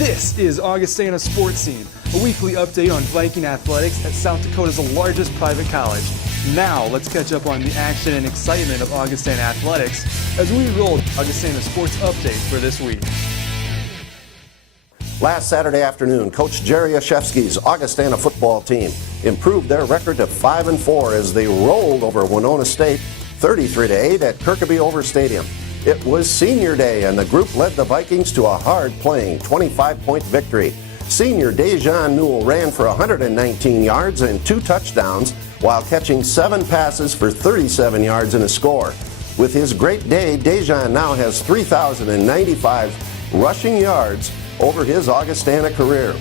This is Augustana Sportscene, a weekly update on Viking athletics at South Dakota's largest private college. Now, let's catch up on the action and excitement of Augustana athletics as we roll Augustana Sports Update for this week. Last Saturday afternoon, Coach Jerry Oshevsky's Augustana football team improved their record to 5-4 as they rolled over Winona State 33-8 at Kirkaby Over Stadium. It was senior day, and the group led the Vikings to a hard-playing 25-point victory. Senior Dejan Newell ran for 119 yards and 2 touchdowns while catching 7 passes for 37 yards and a score. With his great day, Dejan now has 3,095 rushing yards over his Augustana career.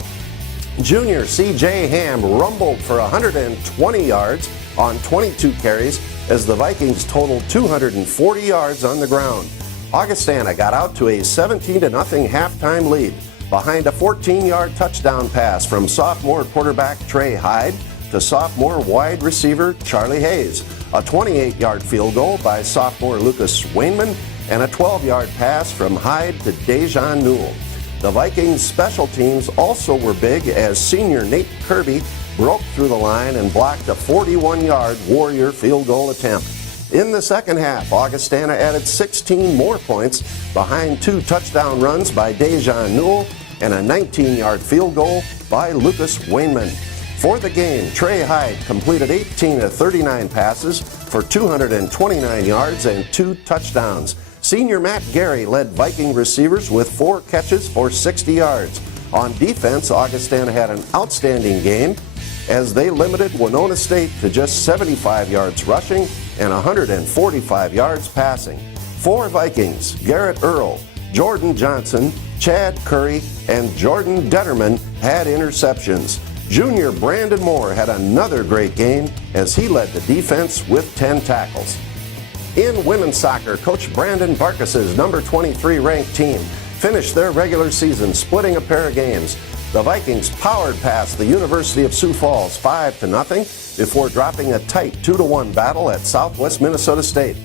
Junior C.J. Ham rumbled for 120 yards on 22 carries as the Vikings totaled 240 yards on the ground. Augustana got out to a 17-0 halftime lead behind a 14-yard touchdown pass from sophomore quarterback Trey Hyde to sophomore wide receiver Charlie Hayes, a 28-yard field goal by sophomore Lucas Wainman, and a 12-yard pass from Hyde to Dejan Newell. The Vikings special teams also were big as senior Nate Kirby broke through the line and blocked a 41-yard Warrior field goal attempt. In the second half, Augustana added 16 more points behind 2 touchdown runs by Dejan Newell and a 19-yard field goal by Lucas Wainman. For the game, Trey Hyde completed 18 of 39 passes for 229 yards and 2 touchdowns. Senior Matt Gary led Viking receivers with 4 catches for 60 yards. On defense, Augustana had an outstanding game as they limited Winona State to just 75 yards rushing and 145 yards passing. For Vikings, Garrett Earl, Jordan Johnson, Chad Curry, and Jordan Detterman had interceptions. Junior Brandon Moore had another great game as he led the defense with 10 tackles. In women's soccer, Coach Brandon Barkas's number 23 ranked team finished their regular season splitting a pair of games. The Vikings powered past the University of Sioux Falls 5-0 before dropping a tight 2-1 battle at Southwest Minnesota State.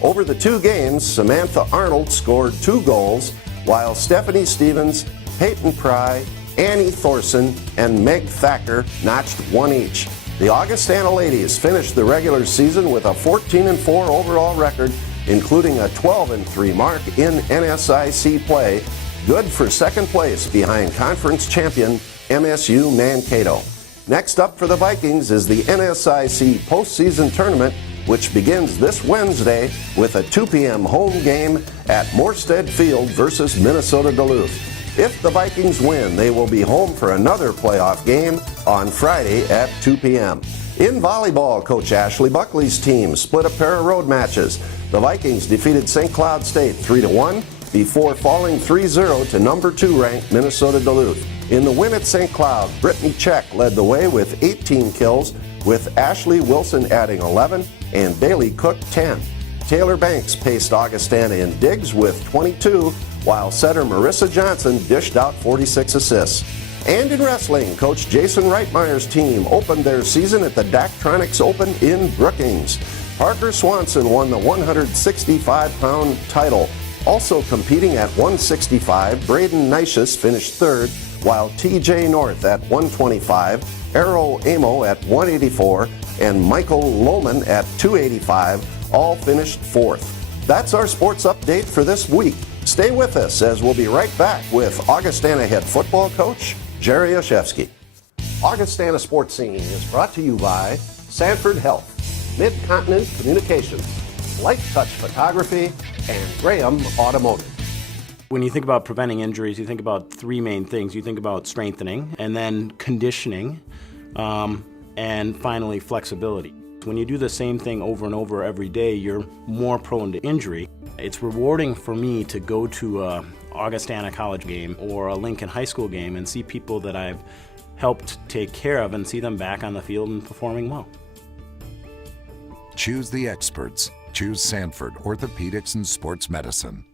Over the 2 games, Samantha Arnold scored 2 goals, while Stephanie Stevens, Peyton Pry, Annie Thorson, and Meg Thacker notched 1 each. The Augustana ladies finished the regular season with a 14-4 overall record, including a 12-3 mark in NSIC play, good for second place behind conference champion MSU Mankato. Next up for the Vikings is the NSIC postseason tournament, which begins this Wednesday with a 2 p.m. home game at Morstead Field versus Minnesota Duluth. If the Vikings win, they will be home for another playoff game on Friday at 2 p.m. In volleyball, Coach Ashley Buckley's team split a pair of road matches. The Vikings defeated St. Cloud State 3-1 before falling 3-0 to number 2 ranked Minnesota Duluth. In the win at St. Cloud, Brittany Check led the way with 18 kills, with Ashley Wilson adding 11 and Bailey Cook 10. Taylor Banks paced Augustana in digs with 22, while setter Marissa Johnson dished out 46 assists. And in wrestling, Coach Jason Reitmeyer's team opened their season at the Daktronics Open in Brookings. Parker Swanson won the 165-pound title. Also competing at 165, Braden Nicious finished 3rd, while TJ North at 125, Arrow Amo at 184, and Michael Lohman at 285 all finished 4th. That's our sports update for this week. Stay with us as we'll be right back with Augustana head football coach Jerry Oshevsky. Augustana Sports Scene is brought to you by Sanford Health, Mid-Continent Communications, Light Touch Photography, and Graham Automotive. When you think about preventing injuries, you think about 3 main things. You think about strengthening, and then conditioning, and finally flexibility. When you do the same thing over and over every day, you're more prone to injury. It's rewarding for me to go to a Augustana College game or a Lincoln High School game and see people that I've helped take care of and see them back on the field and performing well. Choose the experts. Choose Sanford Orthopedics and Sports Medicine.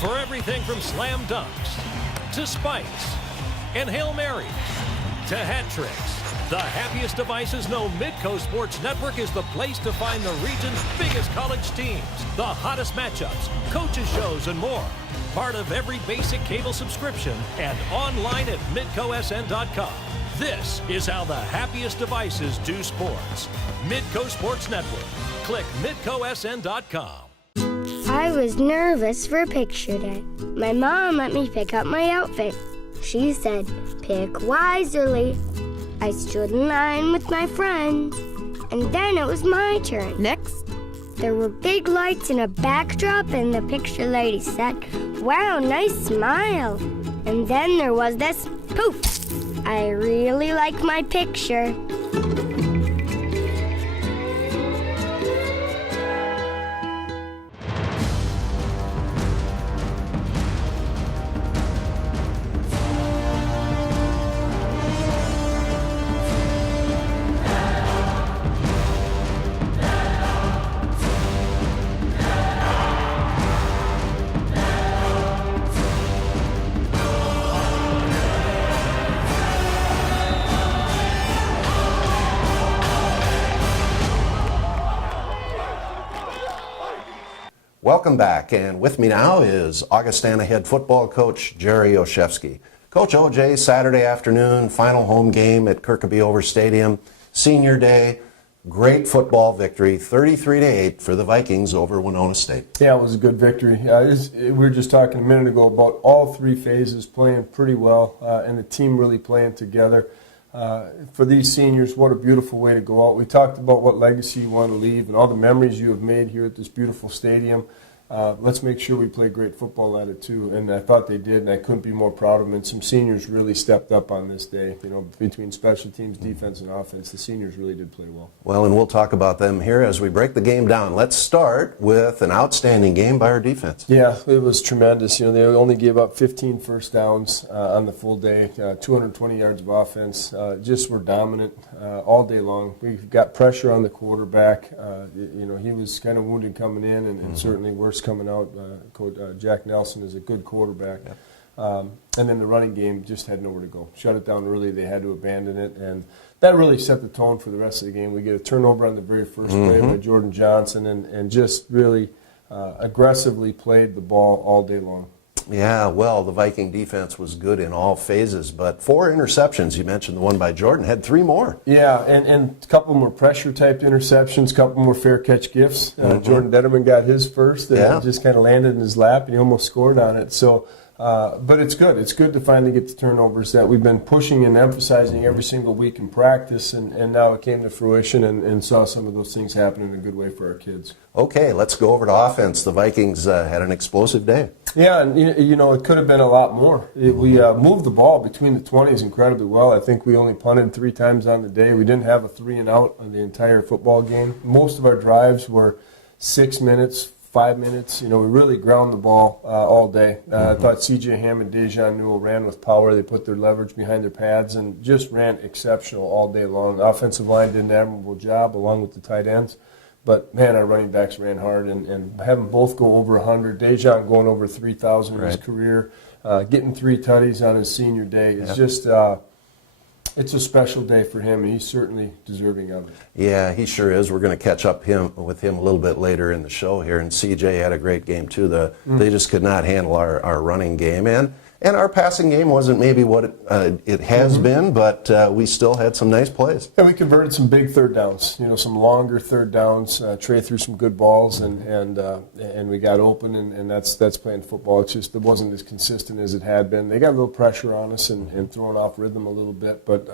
For everything from slam dunks to spikes and Hail Marys to hat tricks, The happiest devices know Midco Sports Network is the place to find the region's biggest college teams, the hottest matchups, coaches shows, and more. Part of every basic cable subscription and online at midcosn.com. This is how the happiest devices do sports. Midco Sports Network. Click midcosn.com. I was nervous for picture day. My mom let me pick out my outfit. She said, pick wisely. I stood in line with my friends, and then it was my turn. Next. There were big lights and a backdrop, and the picture lady said, wow, nice smile. And then there was this poof. I really like my picture. Welcome back, and with me now is Augustana head football coach Jerry Olszewski. Coach OJ, Saturday afternoon, final home game at Kirkby Over Stadium, senior day, great football victory, 33-8 for the Vikings over Winona State. Yeah, it was a good victory. We were just talking a minute ago about all three phases playing pretty well, and the team really playing together. For these seniors, what a beautiful way to go out. We talked about what legacy you want to leave and all the memories you have made here at this beautiful stadium. Let's make sure we play great football at it too, and I thought they did, and I couldn't be more proud of them. And some seniors really stepped up on this day. You know, between special teams, defense, and offense, the seniors really did play well. Well, and we'll talk about them here as we break the game down. Let's start with an outstanding game by our defense. Yeah, it was tremendous. You know, they only gave up 15 first downs on the full day, 220 yards of offense. Just were dominant all day long. We got pressure on the quarterback. You know, he was kind of wounded coming in, and certainly worse coming out. Coach Jack Nelson is a good quarterback. Yep. And then the running game just had nowhere to go. Shut it down early. They had to abandon it, and that really set the tone for the rest of the game. We get a turnover on the very first play by Jordan Johnson, and just really aggressively played the ball all day long. Yeah, well, the Viking defense was good in all phases, but 4 interceptions. You mentioned the one by Jordan, had 3 more. Yeah, and a couple more pressure-type interceptions, a couple more fair-catch gifts. Jordan Detterman got his first, and it just kind of landed in his lap, and he almost scored on it. So, but it's good. It's good to finally get the turnovers that we've been pushing and emphasizing every single week in practice, and now it came to fruition and saw some of those things happen in a good way for our kids. Okay, let's go over to offense. The Vikings had an explosive day. Yeah, and you know, it could have been a lot more. We moved the ball between the 20s incredibly well. I think we only punted 3 times on the day. We didn't have a 3-and-out on the entire football game. Most of our drives were 6 minutes, 5 minutes. You know, we really ground the ball all day. I thought C.J. Ham and Dejan Newell ran with power. They put their leverage behind their pads and just ran exceptional all day long. The offensive line did an admirable job along with the tight ends. But, man, our running backs ran hard, and having both go over 100, Dejan going over 3,000 in his career, getting 3 tutties on his senior day is just it's a special day for him, and he's certainly deserving of it. Yeah, he sure is. We're going to catch up with him a little bit later in the show here, and CJ had a great game too. They just could not handle our running game, and our passing game wasn't maybe what it has been, but we still had some nice plays. And we converted some big third downs, you know, some longer third downs. Trey threw some good balls, and we got open, and that's playing football. It's just it wasn't as consistent as it had been. They got a little pressure on us and throwing off rhythm a little bit, but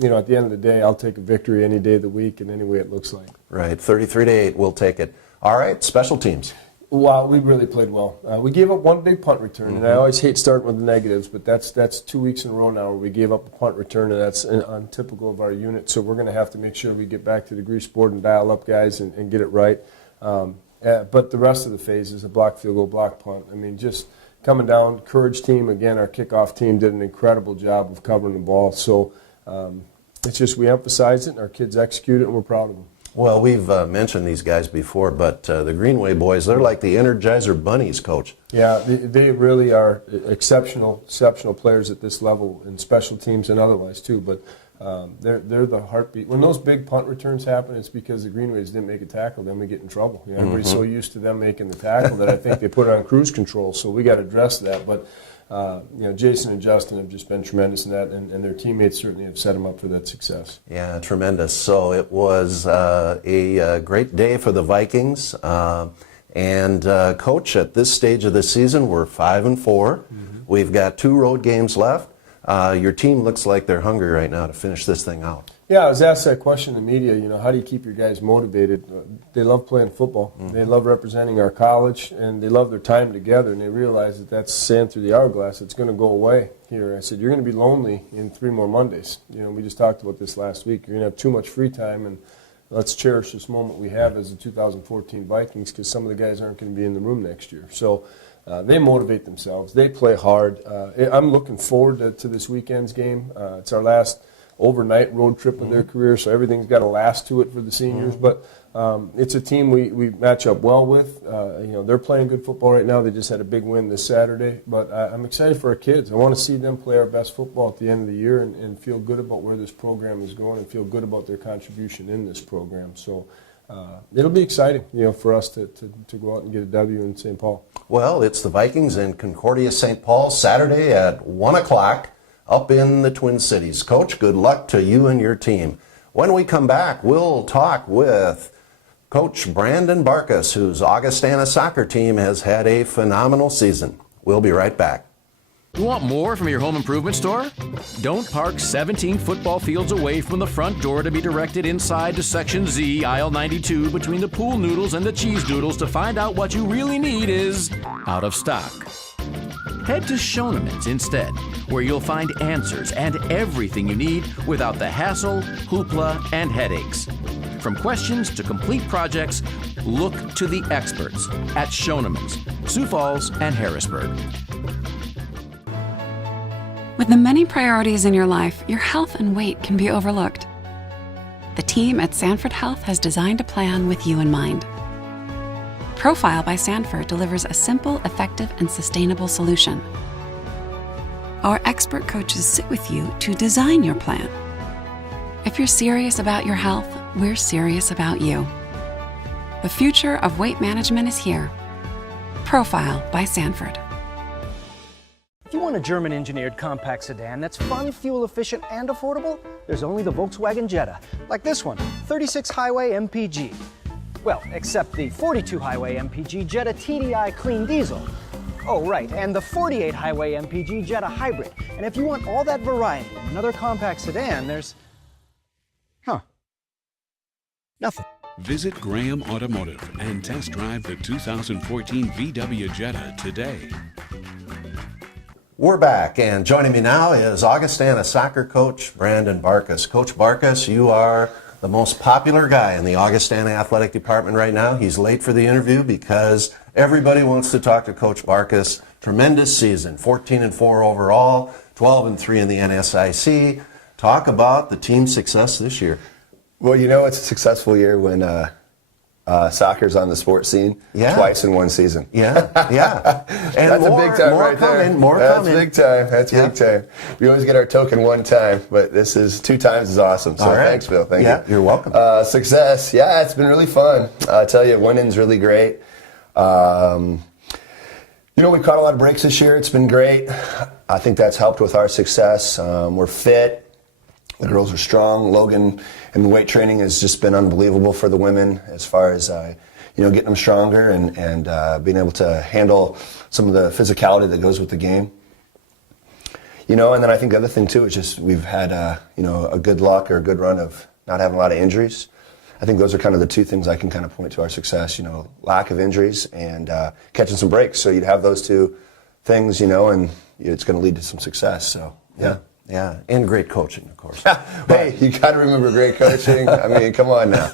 you know, at the end of the day, I'll take a victory any day of the week and any way it looks like. Right, 33-8, we'll take it. All right, special teams. Wow, we really played well. We gave up 1 big punt return, and I always hate starting with the negatives, but that's 2 weeks in a row now where we gave up a punt return, and that's untypical of our unit. So we're going to have to make sure we get back to the grease board and dial up guys and get it right. But the rest of the phases, a block field goal, block punt, I mean, just coming down. Courage team, again, our kickoff team did an incredible job of covering the ball. So it's just we emphasize it, and our kids execute it, and we're proud of them. Well, we've mentioned these guys before, but the Greenway boys, they're like the Energizer Bunnies, Coach. Yeah, they really are exceptional players at this level in special teams and otherwise too. But they're the heartbeat. When those big punt returns happen, it's because the Green Waves didn't make a tackle. Then we get in trouble. Everybody's so used to them making the tackle that I think they put it on cruise control. So we got to address that. But Jason and Justin have just been tremendous in that, and their teammates certainly have set them up for that success. Yeah, tremendous. So it was a great day for the Vikings. And Coach, at this stage of the season, we're 5-4. We've got 2 road games left. Your team looks like they're hungry right now to finish this thing out. Yeah, I was asked that question in the media, how do you keep your guys motivated? They love playing football. They love representing our college, and they love their time together, and they realize that that's sand through the hourglass. It's going to go away here. I said, you're going to be lonely in 3 more Mondays. We just talked about this last week. You're going to have too much free time, and let's cherish this moment we have as the 2014 Vikings, because some of the guys aren't going to be in the room next year. So they motivate themselves. They play hard. I'm looking forward to this weekend's game. It's our last overnight road trip of their career, so everything's got a last to it for the seniors. But it's a team we match up well with. They're playing good football right now. They just had a big win this Saturday. But I'm excited for our kids. I want to see them play our best football at the end of the year and feel good about where this program is going and feel good about their contribution in this program. So it'll be exciting, for us to go out and get a W in St. Paul. Well, it's the Vikings in Concordia, St. Paul, Saturday at 1 o'clock up in the Twin Cities. Coach, good luck to you and your team. When we come back, we'll talk with Coach Brandon Barkas, whose Augustana soccer team has had a phenomenal season. We'll be right back. You want more from your home improvement store? Don't park 17 football fields away from the front door to be directed inside to Section Z, aisle 92, between the pool noodles and the cheese doodles to find out what you really need is out of stock. Head to Schoeneman's instead, where you'll find answers and everything you need without the hassle, hoopla, and headaches. From questions to complete projects, look to the experts at Schoeneman's, Sioux Falls, and Harrisburg. With the many priorities in your life, your health and weight can be overlooked. The team at Sanford Health has designed a plan with you in mind. Profile by Sanford delivers a simple, effective, and sustainable solution. Our expert coaches sit with you to design your plan. If you're serious about your health, we're serious about you. The future of weight management is here. Profile by Sanford. If you want a German-engineered compact sedan that's fun, fuel-efficient, and affordable, there's only the Volkswagen Jetta, like this one, 36 Highway MPG. Well, except the 42 Highway MPG Jetta TDI Clean Diesel. Oh, right, and the 48 Highway MPG Jetta Hybrid. And if you want all that variety in another compact sedan, there's... nothing. Visit Graham Automotive and test drive the 2014 VW Jetta today. We're back, and joining me now is Augustana soccer coach Brandon Barkas. Coach Barkas, you are the most popular guy in the Augustana athletic department right now. He's late for the interview because everybody wants to talk to Coach Barkas. Tremendous season, 14-4 overall, 12-3 in the NSIC. Talk about the team's success this year. Well, it's a successful year when soccer's on the sports scene twice in one season. Yeah. And that's a big time right there. That's big time. That's big time. We always get our token one time, but this is 2 times as awesome. So thanks, Bill. Thank you. You're welcome. Success. Yeah, it's been really fun. I tell you, winning's really great. We caught a lot of breaks this year. It's been great. I think that's helped with our success. We're fit. The girls are strong. Logan and weight training has just been unbelievable for the women as far as getting them stronger and being able to handle some of the physicality that goes with the game. And then I think the other thing too is just we've had a good luck or a good run of not having a lot of injuries. I think those are kind of the 2 things I can kind of point to our success. Lack of injuries and catching some breaks. So you'd have those 2 things, and it's going to lead to some success. So Yeah, and great coaching, of course. Hey, you got to remember great coaching. I mean, come on now.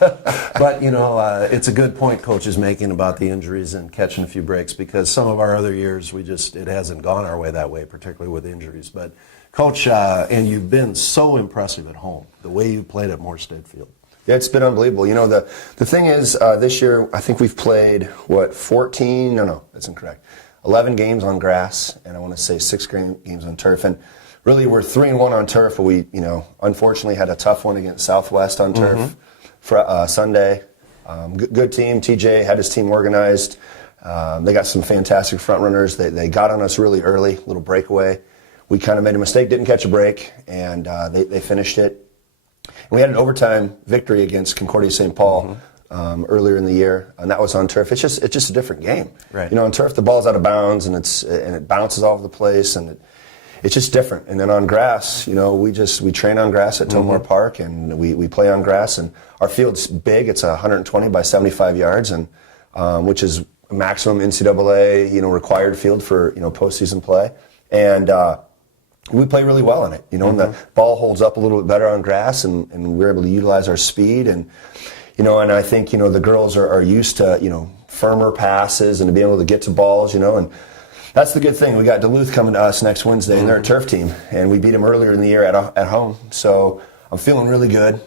But, it's a good point Coach is making about the injuries and catching a few breaks, because some of our other years, it hasn't gone our way that way, particularly with injuries. But, Coach, and you've been so impressive at home, the way you played at Moorstead Field. Yeah, it's been unbelievable. The thing is, this year, I think we've played, 14? No, that's incorrect. 11 games on grass, and I want to say 6 games on turf. And really we're 3-1 on turf, but we, unfortunately had a tough one against Southwest on turf for Sunday. Good team. TJ had his team organized. They got some fantastic front runners. They got on us really early, little breakaway. We kind of made a mistake, didn't catch a break, and they finished it. And we had an overtime victory against Concordia St. Paul earlier in the year, and that was on turf. It's just a different game. Right. On turf, the ball's out of bounds, and it bounces all over the place, and it's just different. And then on grass, we train on grass at Tomar Park, and we play on grass, and our field's big. It's 120 by 75 yards, and which is maximum NCAA required field for postseason play, and we play really well on it. And the ball holds up a little bit better on grass, and we're able to utilize our speed, and and I think the girls are used to firmer passes and to be able to get to balls, and that's the good thing. We got Duluth coming to us next Wednesday, and they're a turf team, and we beat them earlier in the year at home. So I'm feeling really good.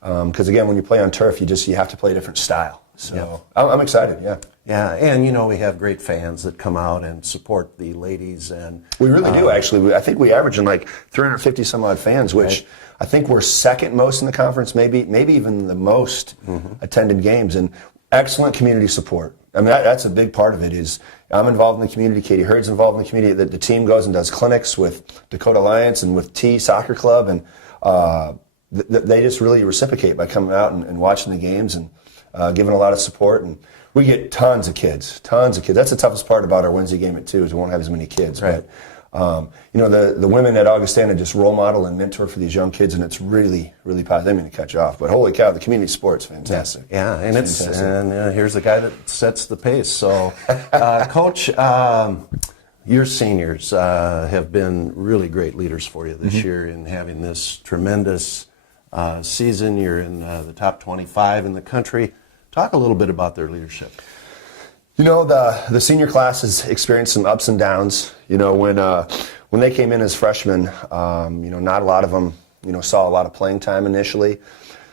Because again, when you play on turf, you have to play a different style. So I'm excited. Yeah. Yeah, and we have great fans that come out and support the ladies, and we really do actually. I think we average in like 350 some odd fans, which I think we're second most in the conference, maybe even the most attended games, and excellent community support. I mean, that's a big part of it. Is I'm involved in the community. Katie Hurd's involved in the community. The team goes and does clinics with Dakota Alliance and with T Soccer Club, and they just really reciprocate by coming out and watching the games and giving a lot of support. And we get tons of kids. That's the toughest part about our Wednesday game at 2 is we won't have as many kids. Right. But the women at Augustana just role model and mentor for these young kids, and it's really, really positive. I didn't mean to cut you off, but holy cow, the community sport's fantastic. Yeah, and here's the guy that sets the pace. So, Coach, your seniors have been really great leaders for you this year in having this tremendous season. You're in the top 25 in the country. Talk a little bit about their leadership. The senior class has experienced some ups and downs. When they came in as freshmen, not a lot of them, saw a lot of playing time initially.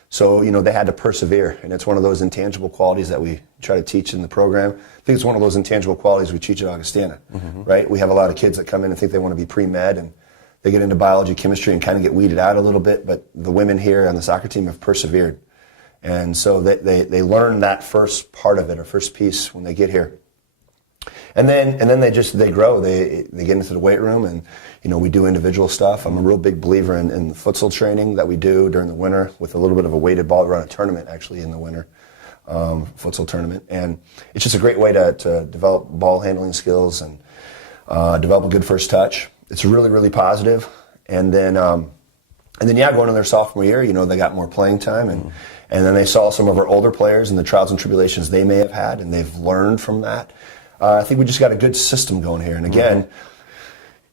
So, they had to persevere, and it's one of those intangible qualities that we try to teach in the program. I think it's one of those intangible qualities we teach at Augustana, right? We have a lot of kids that come in and think they want to be pre-med, and they get into biology, chemistry, and kind of get weeded out a little bit, but the women here on the soccer team have persevered. And so they learn that first part of it, or first piece, when they get here. And then they grow. They get into the weight room, and we do individual stuff. I'm a real big believer in the futsal training that we do during the winter with a little bit of a weighted ball. We run a tournament actually in the winter, futsal tournament, and it's just a great way to develop ball handling skills and develop a good first touch. It's really, really positive. And then going into their sophomore year, they got more playing time, and then they saw some of our older players and the trials and tribulations they may have had, and they've learned from that. I think we just got a good system going here. And again,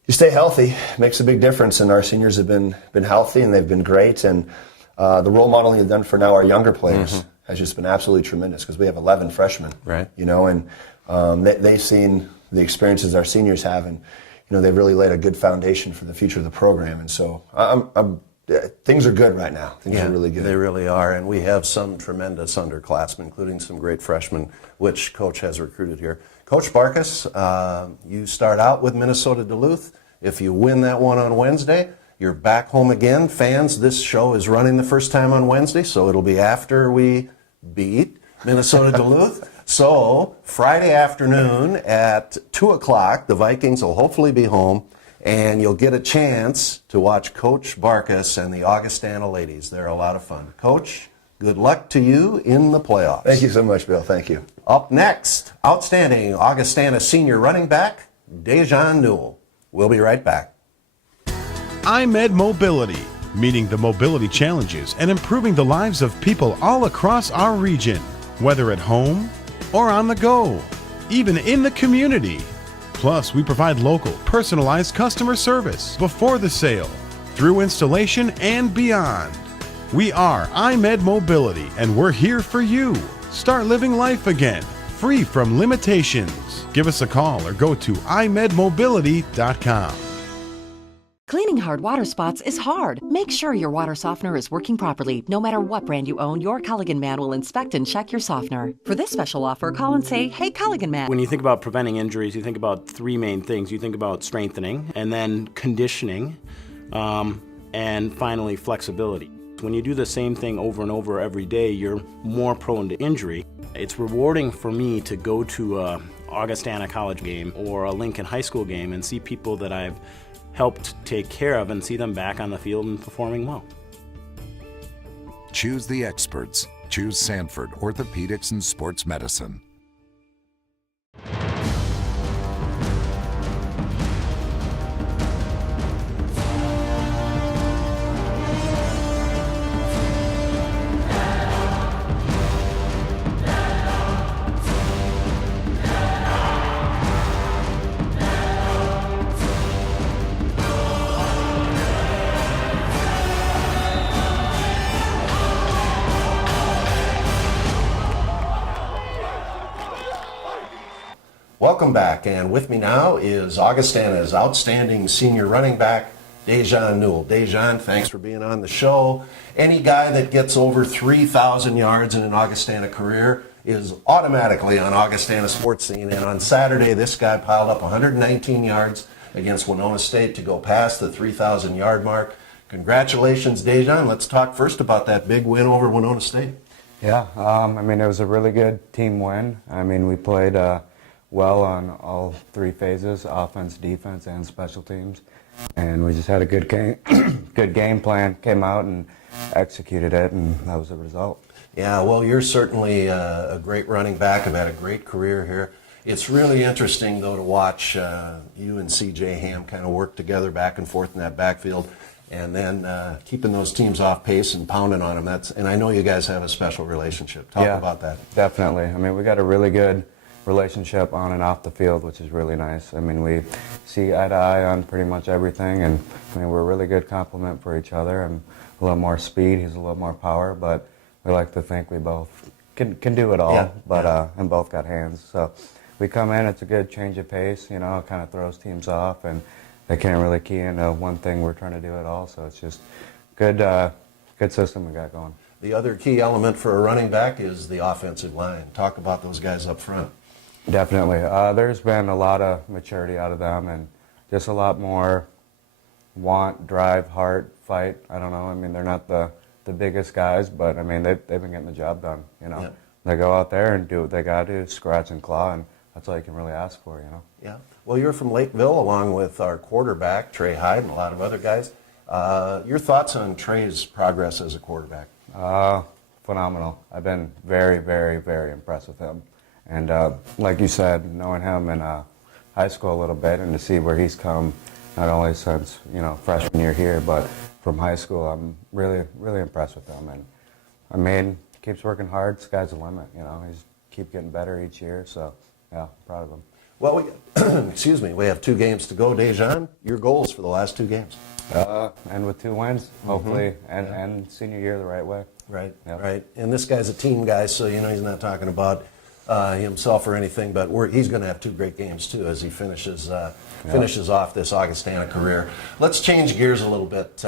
you stay healthy, makes a big difference, and our seniors have been healthy, and they've been great. And the role modeling we've done for now our younger players has just been absolutely tremendous, because we have 11 freshmen, right? And they've seen the experiences our seniors have, and they've really laid a good foundation for the future of the program. And so things are good right now. Things are really good. They really are, and we have some tremendous underclassmen, including some great freshmen, which Coach has recruited here. Coach Barkas, you start out with Minnesota Duluth. If you win that one on Wednesday, you're back home again. Fans, this show is running the first time on Wednesday, so it'll be after we beat Minnesota Duluth. So Friday afternoon at 2 o'clock, the Vikings will hopefully be home, and you'll get a chance to watch Coach Barkas and the Augustana ladies. They're a lot of fun. Coach, good luck to you in the playoffs. Thank you so much, Bill. Thank you. Up next, outstanding Augustana senior running back, Dejan Newell. We'll be right back. iMed Mobility, meeting the mobility challenges and improving the lives of people all across our region, whether at home or on the go, even in the community. Plus, we provide local, personalized customer service before the sale, through installation, and beyond. We are iMed Mobility, and we're here for you. Start living life again, free from limitations. Give us a call or go to imedmobility.com. Cleaning hard water spots is hard. Make sure your water softener is working properly. No matter what brand you own, your Culligan man will inspect and check your softener. For this special offer, call and say, "Hey, Culligan man." When you think about preventing injuries, you think about three main things. You think about strengthening, and then conditioning, and finally flexibility. When you do the same thing over and over every day, you're more prone to injury. It's rewarding for me to go to a Augustana College game or a Lincoln High School game and see people that I've helped take care of and see them back on the field and performing well. Choose the experts. Choose Sanford Orthopedics and Sports Medicine. Welcome back, and with me now is Augustana's outstanding senior running back, Dejan Newell. Dejan, thanks for being on the show. Any guy that gets over 3,000 yards in an Augustana career is automatically on Augustana Sportscene, and on Saturday this guy piled up 119 yards against Winona State to go past the 3,000 yard mark. Congratulations, Dejan. Let's talk first about that big win over Winona State. Yeah, I mean, it was a really good team win. I mean, we played well on all three phases, offense, defense, and special teams. And we just had a good game plan, came out and executed it, and that was the result. Yeah, well, you're certainly a great running back. Have had a great career here. It's really interesting, though, to watch you and C.J. Ham kind of work together back and forth in that backfield, and then keeping those teams off pace and pounding on them. And I know you guys have a special relationship. Talk about that. Definitely. I mean, we got a really good relationship on and off the field, which is really nice. I mean, we see eye to eye on pretty much everything, and I mean, we're a really good complement for each other. I'm a little more speed, he's a little more power, but we like to think we both can do it all, and both got hands. So we come in, it's a good change of pace, you know, it kind of throws teams off, and they can't really key into one thing we're trying to do at all, so it's just good system we got going. The other key element for a running back is the offensive line. Talk about those guys up front. Definitely. There's been a lot of maturity out of them and just a lot more want, drive, heart, fight. I don't know. I mean, they're not the biggest guys, but I mean, they've been getting the job done, you know. Yeah. They go out there and do what they got to do, scratch and claw, and that's all you can really ask for, you know. Yeah. Well, you're from Lakeville, along with our quarterback, Trey Hyde, and a lot of other guys. Your thoughts on Trey's progress as a quarterback? Phenomenal. I've been very, very, very impressed with him. And like you said, knowing him in high school a little bit and to see where he's come, not only since, you know, freshman year here, but from high school, I'm really, really impressed with him. And I mean, keeps working hard, sky's the limit, you know. He's keep getting better each year, so yeah, proud of him. Well, excuse me, we have 2 games to go. Dejan, your goals for the last 2 games? And with 2 wins, hopefully, and senior year the right way. Right, right. And this guy's a team guy, so, you know, he's not talking about himself or anything, but he's going to have 2 great games too as he finishes off this Augustana career. Let's change gears a little bit.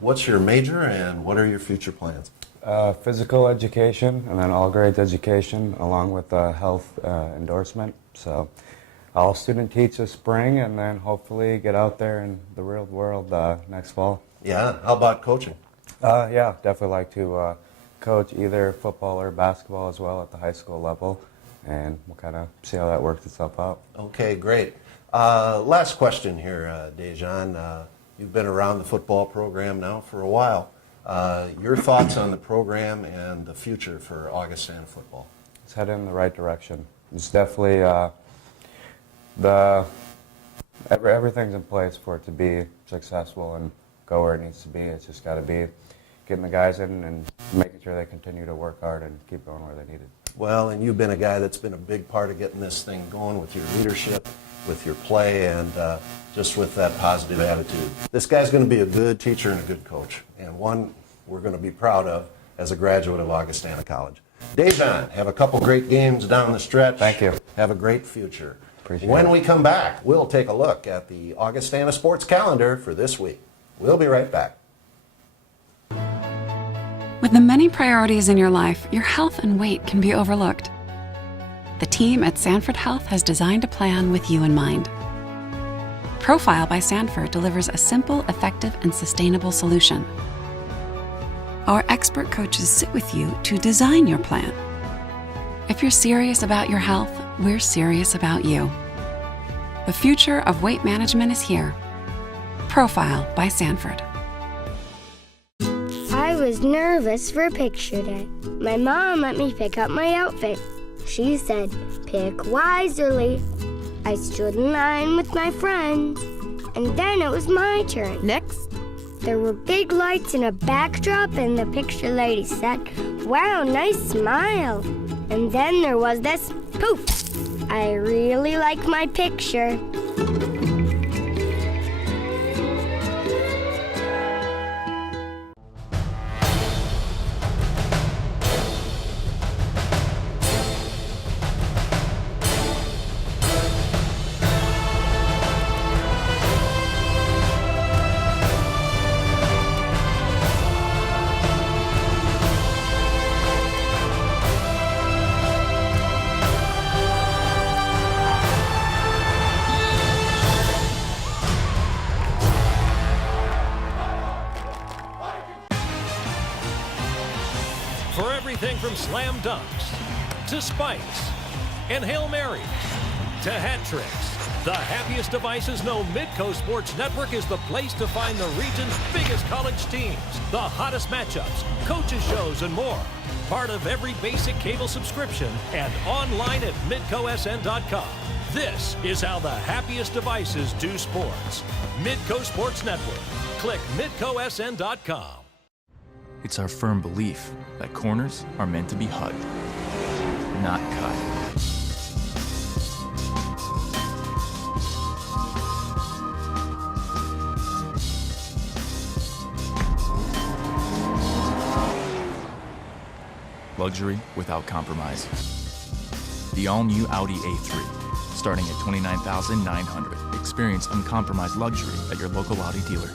What's your major and what are your future plans? Physical education and then all grades education along with health endorsement. So I'll student teach this spring and then hopefully get out there in the real world next fall. Yeah, how about coaching? Yeah, definitely like to coach either football or basketball as well at the high school level, and we'll kind of see how that works itself out. Okay, great. Last question here, Dejan. You've been around the football program now for a while. Your thoughts on the program and the future for Augustana football? It's headed in the right direction. It's definitely everything's in place for it to be successful and go where it needs to be. It's just got to be getting the guys in and making sure they continue to work hard and keep going where they need it. Well, and you've been a guy that's been a big part of getting this thing going with your leadership, with your play, and just with that positive attitude. This guy's going to be a good teacher and a good coach, and one we're going to be proud of as a graduate of Augustana College. Dejan, have a couple great games down the stretch. Thank you. Have a great future. Appreciate When it. we come back, we'll take a look at the Augustana sports calendar for this week. We'll be right back. With the many priorities in your life, your health and weight can be overlooked. The team at Sanford Health has designed a plan with you in mind. Profile by Sanford delivers a simple, effective, and sustainable solution. Our expert coaches sit with you to design your plan. If you're serious about your health, we're serious about you. The future of weight management is here. Profile by Sanford. I was nervous for picture day. My mom let me pick up my outfit. She said, pick wisely. I stood in line with my friends, and then it was my turn. Next. There were big lights and a backdrop, and the picture lady said, wow, nice smile. And then there was this poof. I really like my picture. For everything from slam dunks to spikes and Hail Marys to hat tricks, the happiest devices know Midco Sports Network is the place to find the region's biggest college teams, the hottest matchups, coaches shows, and more. Part of every basic cable subscription and online at midcosn.com. This is how the happiest devices do sports. Midco Sports Network. Click midcosn.com. It's our firm belief that corners are meant to be hugged, not cut. Luxury without compromise. The all-new Audi A3, starting at $29,900. Experience uncompromised luxury at your local Audi dealer.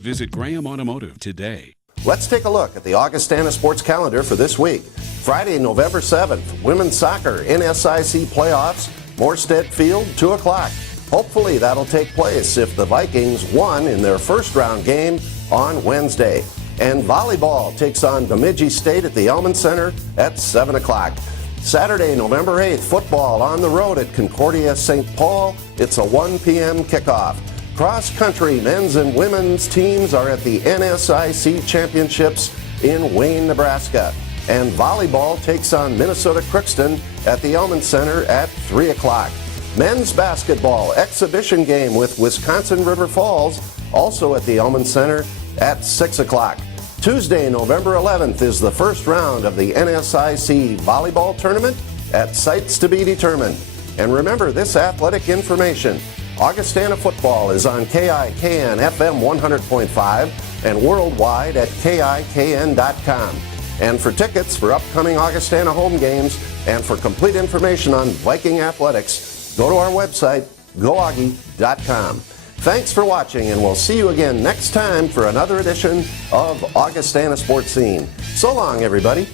Visit Graham Automotive today. Let's take a look at the Augustana sports calendar for this week. Friday, November 7th, women's soccer NSIC playoffs, Morstead Field, 2 o'clock. Hopefully that'll take place if the Vikings won in their first round game on Wednesday. And volleyball takes on Bemidji State at the Elman Center at 7 o'clock. Saturday, November 8th, football on the road at Concordia St. Paul. It's a 1 p.m. kickoff. Cross-country men's and women's teams are at the NSIC Championships in Wayne, Nebraska. And volleyball takes on Minnesota Crookston at the Elman Center at 3 o'clock. Men's basketball exhibition game with Wisconsin River Falls, also at the Elman Center at 6 o'clock. Tuesday, November 11th is the first round of the NSIC volleyball tournament at sites to be determined. And remember this athletic information. Augustana football is on KIKN FM 100.5 and worldwide at KIKN.com. And for tickets for upcoming Augustana home games and for complete information on Viking athletics, go to our website, goaugie.com. Thanks for watching, and we'll see you again next time for another edition of Augustana Sports Scene. So long, everybody.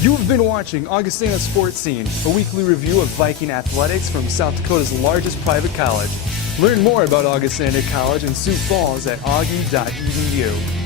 You've been watching Augustana Sports Scene, a weekly review of Viking athletics from South Dakota's largest private college. Learn more about Augustana College in Sioux Falls at augie.edu.